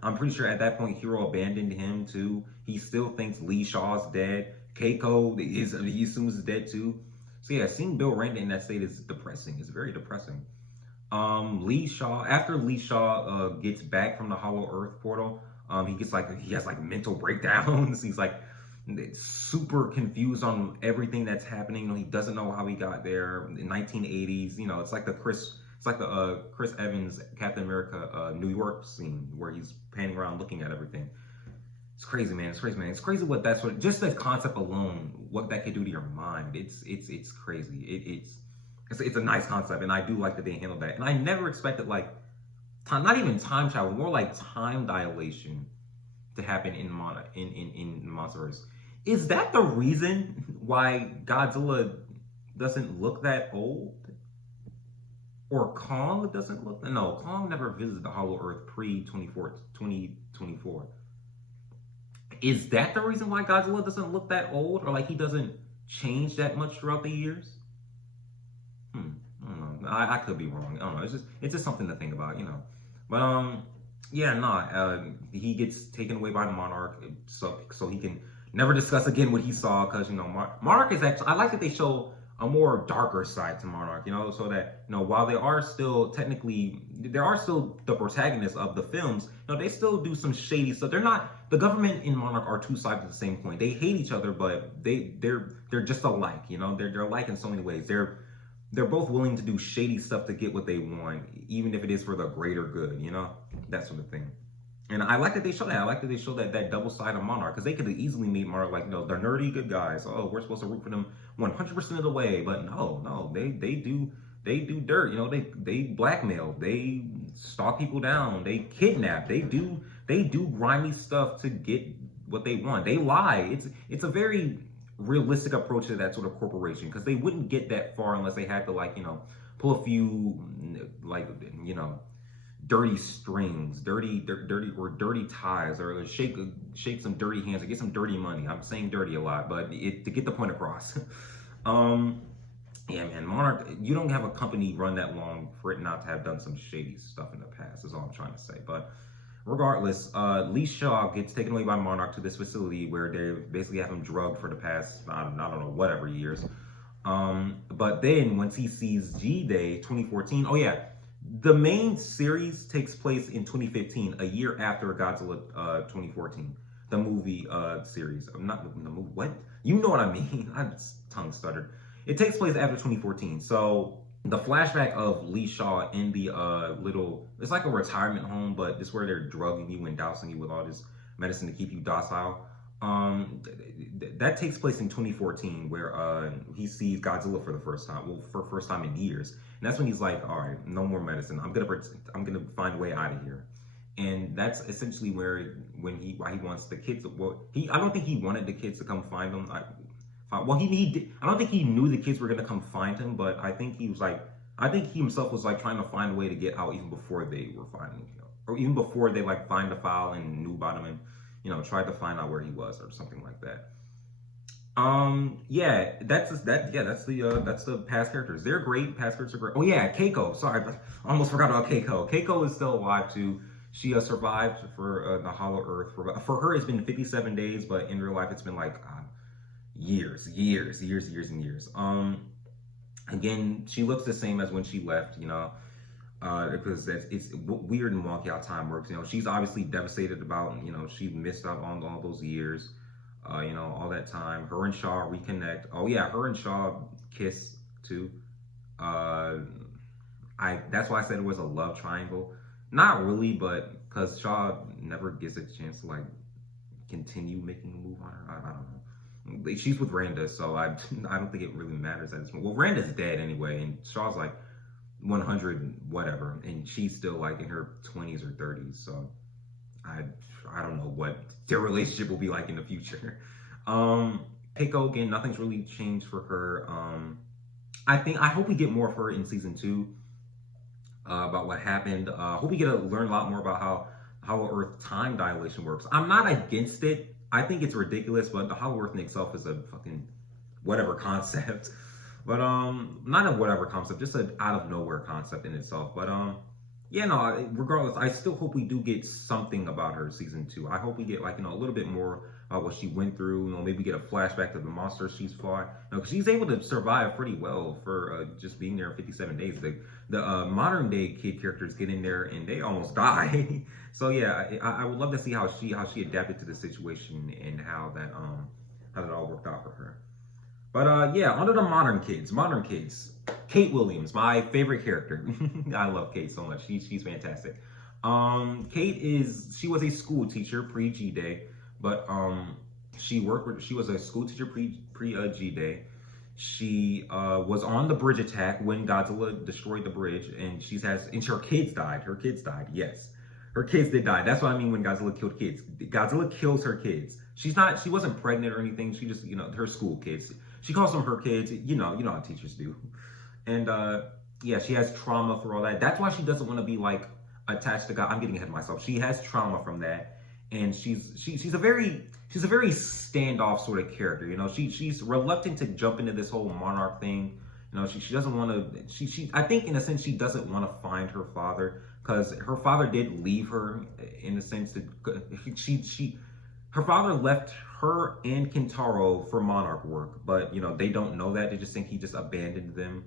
I'm pretty sure at that point Hiro abandoned him too. He still thinks Lee Shaw's dead. Keiko he assumes is dead too. So yeah, seeing Bill Randa in that state is depressing. It's very depressing. Lee Shaw, after Lee Shaw gets back from the Hollow Earth portal, he has like mental breakdowns. He's like super confused on everything that's happening. He doesn't know how he got there in 1980s. It's like the Chris Evans Captain America New York scene where he's panning around looking at everything. It's crazy, man. It's crazy, man. It's crazy what that's what just the concept alone, what that could do to your mind. It's crazy. It's a nice concept, and I do like that they handled that. And I never expected like time, not even time travel, more like time dilation to happen in Monsterverse. Is that the reason why Godzilla doesn't look that old? Or Kong doesn't look? No, Kong never visited the Hollow Earth pre 2024. is that the reason why Godzilla doesn't look that old, or like he doesn't change that much throughout the years? Hmm. I don't know. I could be wrong. I don't know. It's just something to think about, you know. But yeah, nah. He gets taken away by Monarch, so he can never discuss again what he saw, because you know Monarch is actually. I like that they show a more darker side to Monarch, you know, so that you know while they are still technically there are still the protagonists of the films, you know, they still do some shady stuff. They're not the government in Monarch are two sides of the same coin. They hate each other, but they're just alike, you know. They're alike in so many ways. They're both willing to do shady stuff to get what they want, even if it is for the greater good, you know? That sort of thing. And I like that they show that. I like that they show that double side of Monarch, because they could have easily made Monarch like, no, they're nerdy good guys. Oh, we're supposed to root for them 100% of the way. But no, they do dirt. You know, they blackmail, they stalk people down, they kidnap, they do grimy stuff to get what they want. They lie. It's a very realistic approach to that sort of corporation, because they wouldn't get that far unless they had to, like, you know, pull a few, like, you know, dirty strings, dirty ties, or shake some dirty hands, or get some dirty money. I'm saying dirty a lot, but to get the point across. um, yeah, man, Monarch, you don't have a company run that long for it not to have done some shady stuff in the past, is all I'm trying to say. But regardless, Lee Shaw gets taken away by Monarch to this facility where they basically have him drugged for the past, I don't know, whatever years. But then once he sees G-Day 2014, oh yeah, the main series takes place in 2015, a year after Godzilla 2014, the movie series. I'm not the movie. What? You know what I mean? I just tongue stuttered. It takes place after 2014. So the flashback of Lee Shaw in the it's like a retirement home, but it's where they're drugging you and dousing you with all this medicine to keep you docile. That takes place in 2014, where he sees Godzilla for the first time. Well, for first time in years, and that's when he's like, "All right, no more medicine. I'm gonna find a way out of here." And that's essentially why he wants the kids. Well, I don't think he wanted the kids to come find him. Well, he did. I don't think he knew the kids were gonna come find him, but I think he himself was like trying to find a way to get out even before they were finding him, or even before they like find the file and knew about him, and you know, tried to find out where he was or something like that. Yeah, that's the past characters. They're great. Past characters are great. Oh yeah, Keiko. Sorry, I almost forgot about Keiko. Keiko is still alive too. She survived for the Hollow Earth. For her, it's been 57 days, but in real life, it's been like years. Again, she looks the same as when she left. You know, because it's weird and wonky how time works. You know, she's obviously devastated about, you know, she missed out on all those years, you know, all that time. Her and Shaw reconnect. Oh yeah, her and Shaw kiss too. That's why I said it was a love triangle. Not really, but because Shaw never gets a chance to like continue making a move on her. I don't know. She's with Randa, so I don't think it really matters at this point. Well, Randa's dead anyway, and Shaw's like 100 whatever, and she's still like in her 20s or 30s, so I don't know what their relationship will be like in the future. Keiko, again, nothing's really changed for her. I hope we get more of her in season 2, about what happened. Hope we get to learn a lot more about how Earth time dilation works. I'm not against it. I think it's ridiculous, but the Hollow Earth in itself is a fucking whatever concept. But not a whatever concept, just an out of nowhere concept in itself. But yeah, no, regardless, I still hope we do get something about her season 2. I hope we get, like, you know, a little bit more about what she went through. You know, maybe get a flashback to the monsters she's fought. You know, because she's able to survive pretty well for just being there 57 days. The modern day kid characters get in there and they almost die. So yeah, I would love to see how she adapted to the situation and how that all worked out for her. But yeah, onto the modern kids. Modern kids. Kate Williams, my favorite character. I love Kate so much. She's fantastic. She was a school teacher pre G-Day, but she was a school teacher pre G-Day. She was on the bridge attack when Godzilla destroyed the bridge, and her kids died. Her kids died. Yes. Her kids did die. That's what I mean when Godzilla killed kids. Godzilla kills her kids. She wasn't pregnant or anything. She just, you know, her school kids. She calls them her kids. You know how teachers do. And yeah, she has trauma for all that. That's why she doesn't want to be like attached to God. I'm getting ahead of myself. She has trauma from that. and she's a very standoff sort of character. You know, she's reluctant to jump into this whole Monarch thing. You know, she doesn't want to. I think in a sense she doesn't want to find her father, because her father did leave her in the sense that her father left her and Kentaro for Monarch work, but you know they don't know that. They just think he just abandoned them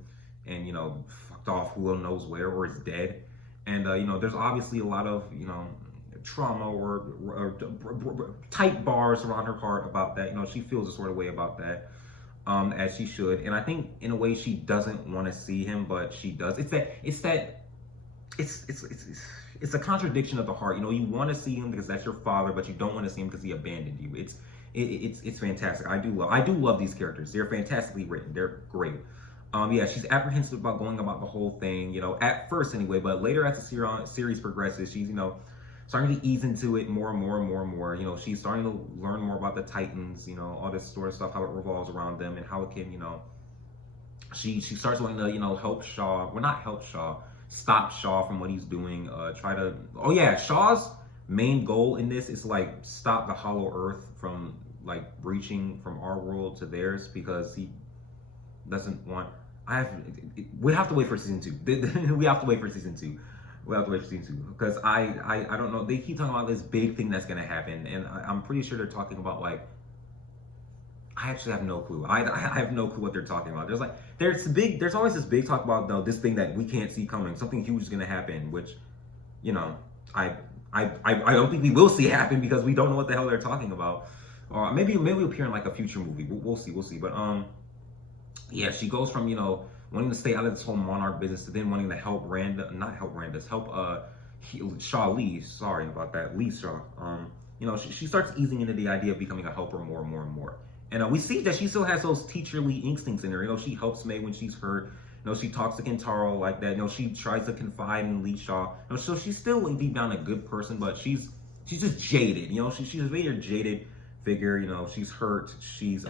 and you know fucked off who knows where, or is dead. And you know there's obviously a lot of you know trauma or tight bars around her heart about that. You know she feels a sort of way about that, as she should. And I think in a way she doesn't want to see him, but she does. It's a contradiction of the heart. You know, you want to see him because that's your father, but you don't want to see him because he abandoned you. It's fantastic. I do love these characters. They're fantastically written. They're great. Yeah, she's apprehensive about going about the whole thing, you know, at first anyway, but later as the series progresses, she's, you know, starting to ease into it more and more and more and more. You know, she's starting to learn more about the Titans, you know, all this sort of stuff, how it revolves around them and how it can, you know, she starts wanting to, you know, help Shaw. Well, not help Shaw, stop Shaw from what he's doing. Oh yeah, Shaw's main goal in this is like stop the Hollow Earth from like breaching from our world to theirs, because he doesn't want. We have to wait for season 2. We have to wait for season 2. We have to wait for season 2 because I don't know. They keep talking about this big thing that's gonna happen, and I'm pretty sure they're talking about like. I actually have no clue. I have no clue what they're talking about. There's always this big talk about this thing that we can't see coming. Something huge is gonna happen, which, you know, I don't think we will see happen because we don't know what the hell they're talking about. Or maybe it'll appear in like a future movie. We'll see. But yeah, she goes from, you know, wanting to stay out of this whole Monarch business to then wanting to help Shaw Lee. Sorry about that, Lee Shaw. You know, she starts easing into the idea of becoming a helper more and more and more. And we see that she still has those teacherly instincts in her. You know, she helps May when she's hurt. You know, she talks to Kentaro like that. You know, she tries to confide in Lee Shaw. You know, so she's still deep down a good person, but she's just jaded. You know, she's a very jaded figure. You know, she's hurt. She's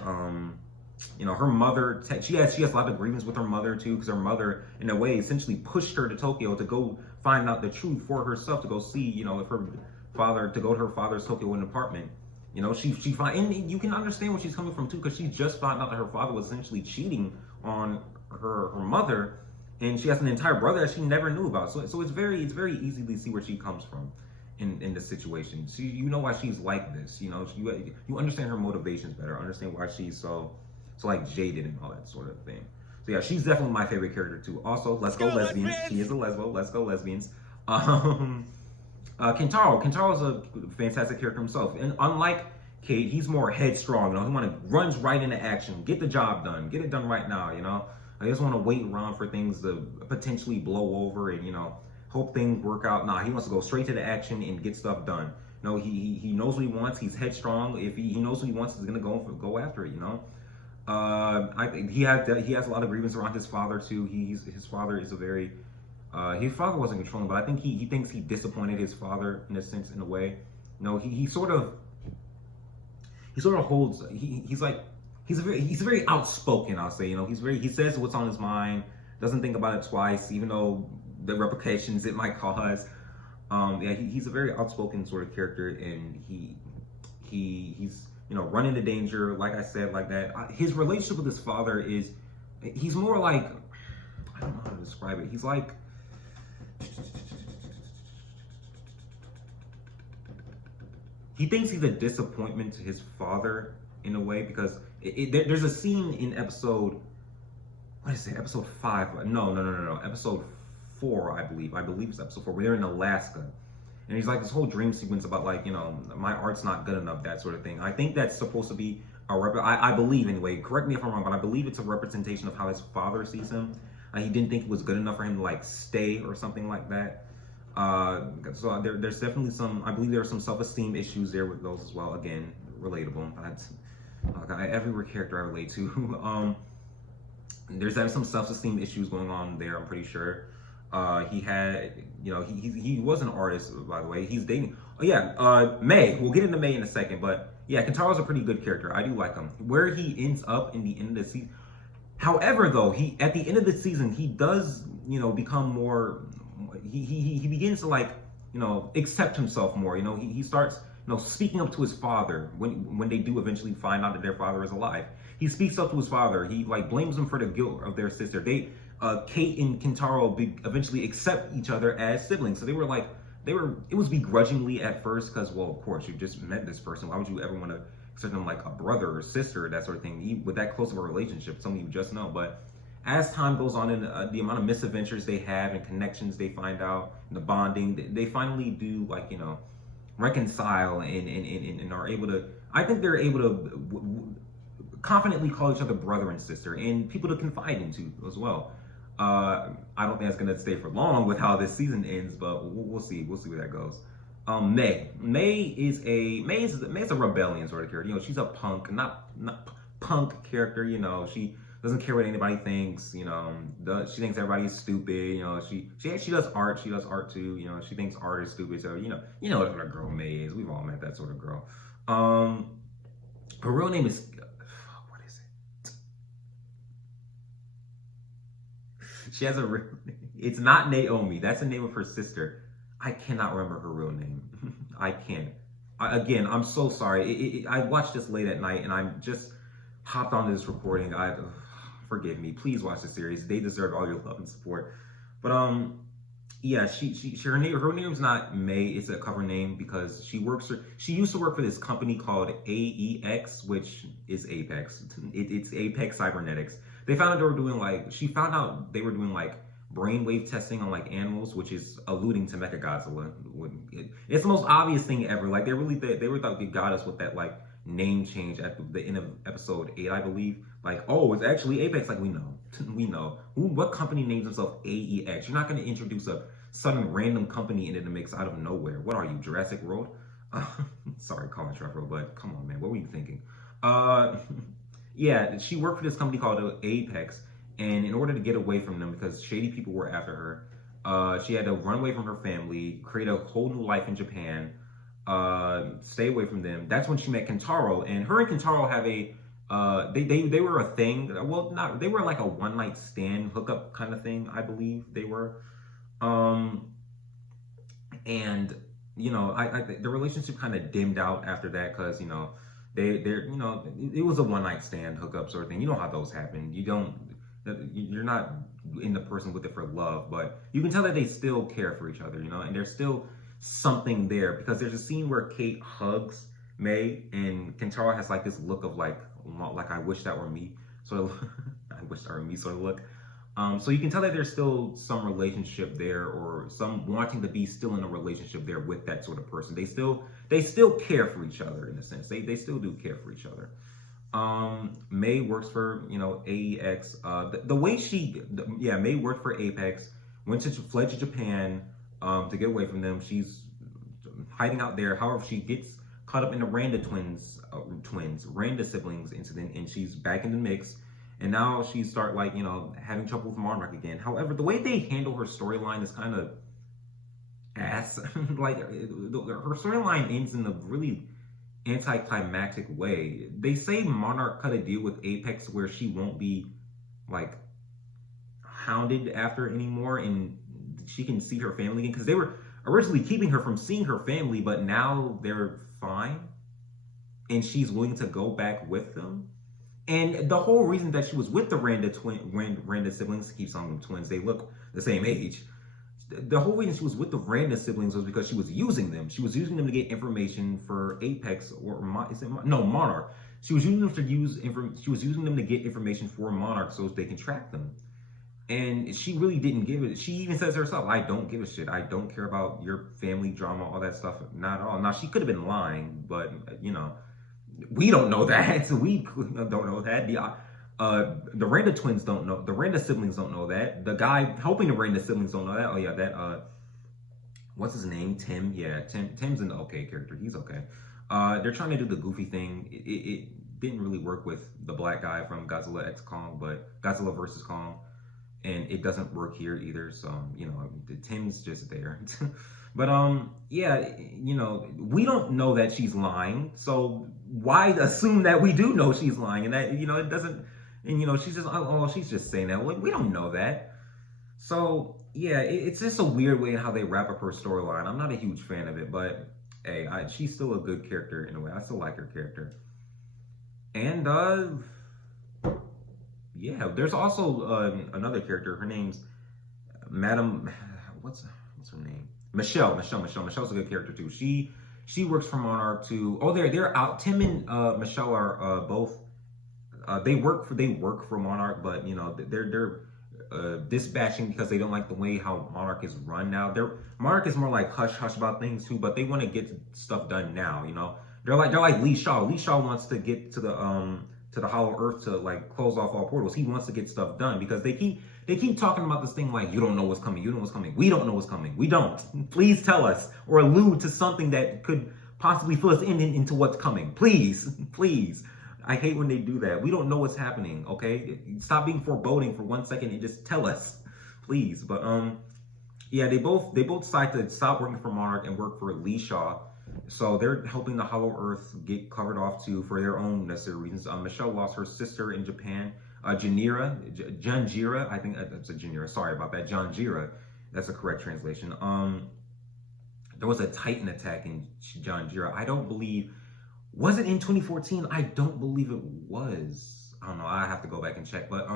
you know, her mother. She has a lot of grievance with her mother too, because her mother, in a way, essentially pushed her to Tokyo to go find out the truth for herself, to go see, you know, if her father, to go to her father's Tokyo apartment. You know, she find, and you can understand where she's coming from too, because she just found out that her father was essentially cheating on her mother, and she has an entire brother that she never knew about. So it's very easy to see where she comes from in this situation. So you know why she's like this. You know, you understand her motivations better. Understand why she's so like jaded and all that sort of thing. So yeah, she's definitely my favorite character too. Also, let's go lesbians. She is a lesbo. Let's go lesbians. Kentaro's a fantastic character himself, and unlike Kate, he's more headstrong. You know, he runs right into action, get the job done, get it done right now. You know, I just want to wait around for things to potentially blow over and, you know, hope things work out. Nah, he wants to go straight to the action and get stuff done. No, he knows what he wants. He's headstrong. If he knows what he wants, he's gonna go after it. You know, I think he has a lot of grievance around his father too. His father is a very his father wasn't controlling, but I think he thinks he disappointed his father in a sense, in a way. You know, he sort of holds. He's a very outspoken. I'll say. You know, he says what's on his mind. Doesn't think about it twice, even though the repercussions it might cause. Yeah, he's a very outspoken sort of character, and he's, you know, running into danger. Like I said, like that. His relationship with his father he's more like, I don't know how to describe it. He's like. He thinks he's a disappointment to his father in a way, because there's a scene in episode, what is it, episode 5? No, episode 4, I believe it's episode 4, where they're in Alaska. And he's like this whole dream sequence about, like, you know, my art's not good enough, that sort of thing. I think that's supposed to be I believe anyway, correct me if I'm wrong, but I believe it's a representation of how his father sees him. He didn't think it was good enough for him to like stay or something like that. So there's definitely I believe there are some self-esteem issues there with those as well. Again, relatable. That's every character I relate to. There's some self-esteem issues going on there, I'm pretty sure. He had, you know, he was an artist, by the way. He's dating. Oh yeah, May. We'll get into May in a second, but yeah, Kentaro's a pretty good character. I do like him. Where he ends up in the end of the season. However, though, at the end of the season, he does, you know, become more. He begins to, like, you know, accept himself more. You know, he starts speaking up to his father when they do eventually find out that their father is alive. He speaks up to his father. He like blames him for the guilt of their sister. Kate and Kentaro eventually accept each other as siblings. So it was begrudgingly at first because, well, of course, you just met this person. Why would you ever want to consider them like a brother or sister, that sort of thing, with that close of a relationship, something you just know. But as time goes on and the amount of misadventures they have and connections they find out, and the bonding, they finally do, like, reconcile and are able to, I think they're able to confidently call each other brother and sister and people to confide into as well. I don't think that's gonna stay for long with how this season ends, but we'll see. We'll see where that goes. May is a rebellion sort of character. She's a punk, not punk character. She doesn't care what anybody thinks. She thinks everybody's stupid. She does art. She does art too. She thinks art is stupid. So what sort of girl May is. We've all met that sort of girl. Her real name is, what is it? She has a real name. It's not Naomi. That's the name of her sister. I cannot remember her real name. I can't. Again, I'm so sorry. I watched this late at night, and I'm just hopped onto this recording. Forgive me. Please watch the series. They deserve all your love and support. But yeah, her name's not May. It's a cover name because she used to work for this company called AEX, which is Apex. It's Apex Cybernetics. She found out they were doing like brainwave testing on like animals, which is alluding to Mechagodzilla. It's the most obvious thing ever. Like they were thought they got us with that like name change at the end of episode 8, I believe. Like, oh, it's actually Apex. Like, we know. What company names themselves AEX? You're not going to introduce a sudden random company into the mix out of nowhere. What are you, Jurassic World? Sorry, Colin Trevor, but come on, man. What were you thinking? Yeah, she worked for this company called Apex. And in order to get away from them, because shady people were after her, she had to run away from her family, create a whole new life in Japan, stay away from them. That's when she met Kentaro, and her and Kentaro have they were a thing. Well, they were like a one-night stand hookup kind of thing, I believe they were. And the relationship kind of dimmed out after that because it was a one-night stand hookup sort of thing. You know how those happen. You're not in the person with it for love, but you can tell that they still care for each other, and there's still something there because there's a scene where Kate hugs May and Kentaro has like this look of like I wish that were me sort of I wish that were me sort of look. So you can tell that there's still some relationship there or some wanting to be still in a relationship there with that sort of person. They still care for each other in a sense. They still do care for each other. May works for, AEX. The way May worked for Apex, fled to Japan to get away from them. She's hiding out there. However, she gets caught up in the Randa Randa siblings incident, and she's back in the mix. And now she start having trouble with Monarch again. However, the way they handle her storyline is kind of ass. Like her storyline ends in a really anticlimactic way. They say Monarch cut a deal with Apex where she won't be like hounded after anymore and she can see her family again, because they were originally keeping her from seeing her family, but now they're fine and she's willing to go back with them. And the whole reason that she was with the Randa siblings, keeps on them twins, they look the same age. The whole reason she was with the Randa siblings was because she was using them. She was using them to get information for Apex Monarch. She was using them to get information for Monarch so they can track them. And she really didn't give it. She even says herself, "I don't give a shit. I don't care about your family drama, all that stuff. Not at all." Now she could have been lying, but we don't know that. We don't know that. The Randa twins don't know. The Randa siblings don't know that. The guy helping the Randa siblings don't know that. Oh yeah, that what's his name? Tim. Yeah, Tim's an okay character. He's okay. They're trying to do the goofy thing. It didn't really work with the black guy from Godzilla X Kong, but Godzilla versus Kong, and it doesn't work here either. So Tim's just there. But yeah, we don't know that she's lying. So why assume that we do know she's lying? And that it doesn't. And she's just she's just saying that. We don't know that. So yeah, it's just a weird way how they wrap up her storyline. I'm not a huge fan of it, but hey, she's still a good character in a way. I still like her character. And yeah, there's also another character. Her name's Madam. What's her name? Michelle's a good character too. She works for Monarch too. Oh, they're out. Tim and Michelle are both. They work for Monarch, but you know they're dispatching because they don't like the way how Monarch is run now. Monarch is more like hush hush about things too, but they want to get stuff done now. You know, they're like Lee Shaw. Lee Shaw wants to get to the Hollow Earth to like close off all portals. He wants to get stuff done because they keep talking about this thing like you don't know what's coming. You don't know what's coming. We don't know what's coming. We don't. Please tell us or allude to something that could possibly fill us into what's coming. Please, please. I hate when they do that. We don't know what's happening, okay? Stop being foreboding for 1 second and just tell us, please. But yeah, they both decide to stop working for Monarch and work for Lee Shaw. So they're helping the Hollow Earth get covered off too for their own necessary reasons. Michelle lost her sister in Japan, Janjira. I think that's a Janira. Sorry about that, Janjira. That's a correct translation. There was a Titan attack in Janjira. I don't believe. Was it in 2014? I don't believe it was. I don't know. I have to go back and check. But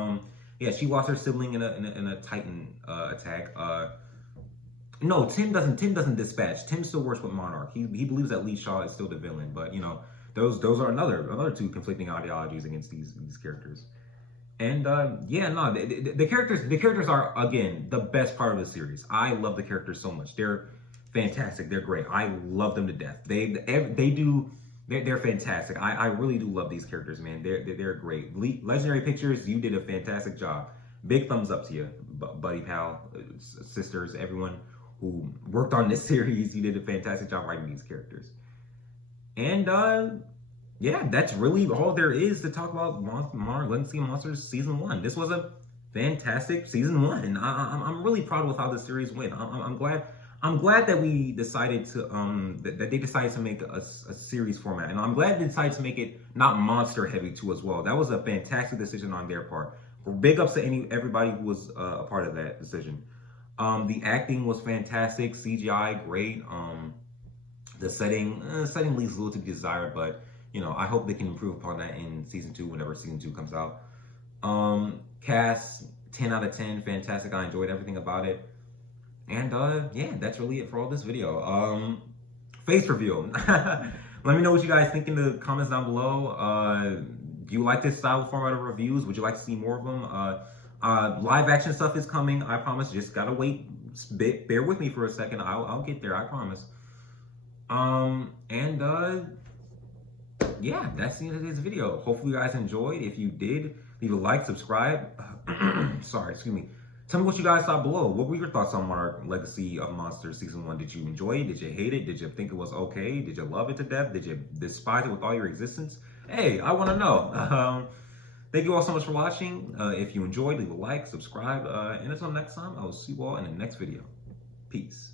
yeah, she lost her sibling in a Titan attack. No, Tim doesn't dispatch. Tim still works with Monarch. He believes that Lee Shaw is still the villain. But you know, those are another two conflicting ideologies against these characters. And yeah, no, the characters are again the best part of the series. I love the characters so much. They're fantastic. They're great. I love them to death. They're fantastic. I really do love these characters, man. They're great. Legendary Pictures, you did a fantastic job. Big thumbs up to you, buddy, pal, sisters, everyone who worked on this series. You did a fantastic job writing these characters. And yeah, that's really all there is to talk about Monarch Legacy of Monsters Season 1. This was a fantastic Season 1. I'm really proud with how the series went. I'm glad that we decided to that they decided to make a series format, and I'm glad they decided to make it not monster heavy too as well. That was a fantastic decision on their part. Big ups to everybody who was a part of that decision. The acting was fantastic, CGI great. The setting leaves a little to be desired, but you know I hope they can improve upon that in Season 2 whenever Season 2 comes out. Cast 10 out of 10, fantastic. I enjoyed everything about it. And yeah, that's really it for all this video. Face review. Let me know what you guys think in the comments down below. Do you like this style of format of reviews? Would you like to see more of them? Live action stuff is coming, I promise. Just gotta wait. Bear with me for a second. I'll get there, I promise. Yeah, that's the end of this video. Hopefully you guys enjoyed. If you did, leave a like, subscribe. Sorry, excuse me. Tell me what you guys thought below. What were your thoughts on Monarch Legacy of Monsters Season 1? Did you enjoy it? Did you hate it? Did you think it was okay? Did you love it to death? Did you despise it with all your existence? Hey, I want to know. Thank you all so much for watching. If you enjoyed, leave a like, subscribe, and until next time, I will see you all in the next video. Peace.